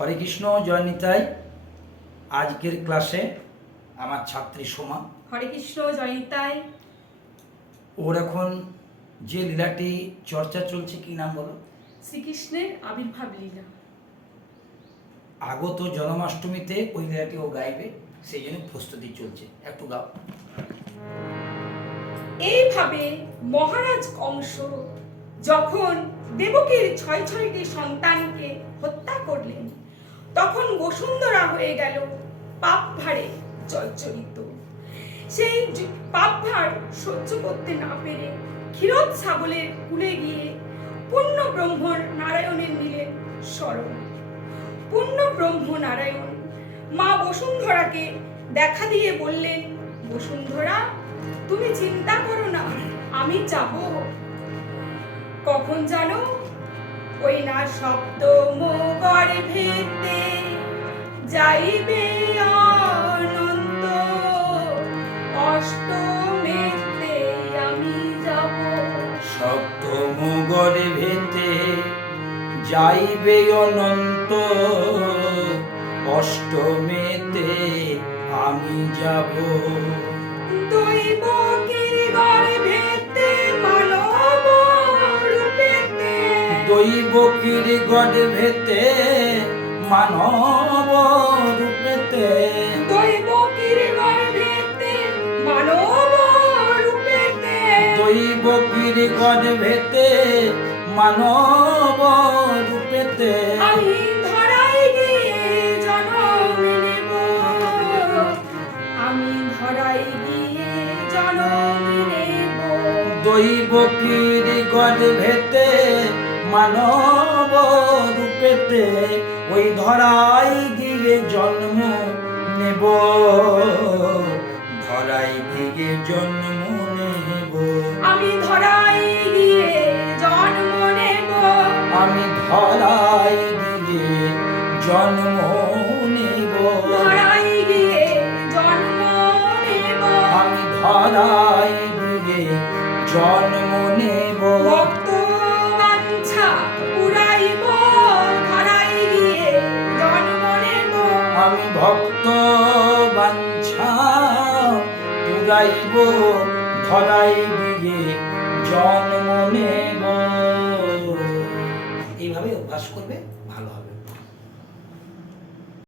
হরে কৃষ্ণ জয় নিতাই। আজকের ক্লাসে আমার ছাত্রী সোমা। হরে কৃষ্ণ জয়িতায় ওর এখন যে লীলাটি চর্চা চলছে কি নাম বলো? শ্রীকৃষ্ণের আবির্ভাব লীলা। আগত জন্মাষ্টমীতে ওই লীলাটি ও গাইবে সেই জন্য প্রস্তুতি চলছে। একটু গাও। এইভাবে মহারাজ কংস যখন দেবকীর ছয় ছয়টি সন্তানকে হত্যা করলেন তখন বসুন্ধরা হয়ে গেল পাপ ভারে জর্জরিত সেই পাপ ভার সহ্য করতে না পেরে ক্ষীরোদ ছাগলের কুলে গিয়ে পূর্ণ ব্রহ্ম নারায়ণের নিলেন স্মরণ। পূর্ণ ব্রহ্ম নারায়ণ মা বসুন্ধরাকে দেখা দিয়ে বললেন, বসুন্ধরা, তুমি চিন্তা করো না, আমি যাব। কখন জানো না শব্দ মোগর ভেতে যাইবে অনন্ত। অষ্টমেতে আমি যাব। সপ্তম গড়ে ভেতে যাইবে অনন্ত। অষ্টমেতে দৈব কিরি গড়ে ভেতে মানব রূপেতে। দৈব গর্ভেতে মানব রূপেতে। দৈব কিরি গড়ে ভেতে মানব রূপেতে। আমি ধরাই গিয়ে জনম নেব। আমি ধরাই গিয়ে জনম নেব। দৈব কিরি গর্ভেতে মানব রূপেতে ওই ধরাই গিয়ে জন্ম নেব। ধরাই গিয়ে জন্ম নেব। আমি ধরাই গিয়ে জন্ম নেব। আমি ধরাই গিয়ে জন্ম নেব। ধরাই গিয়ে জন্ম নেব। আমি ধরাই গিয়ে জন্ম নেব। ভক্ত বাঞ্ছা পুরাইব ধরাই দিয়ে জন্ম নেব। এইভাবে অভ্যাস করবে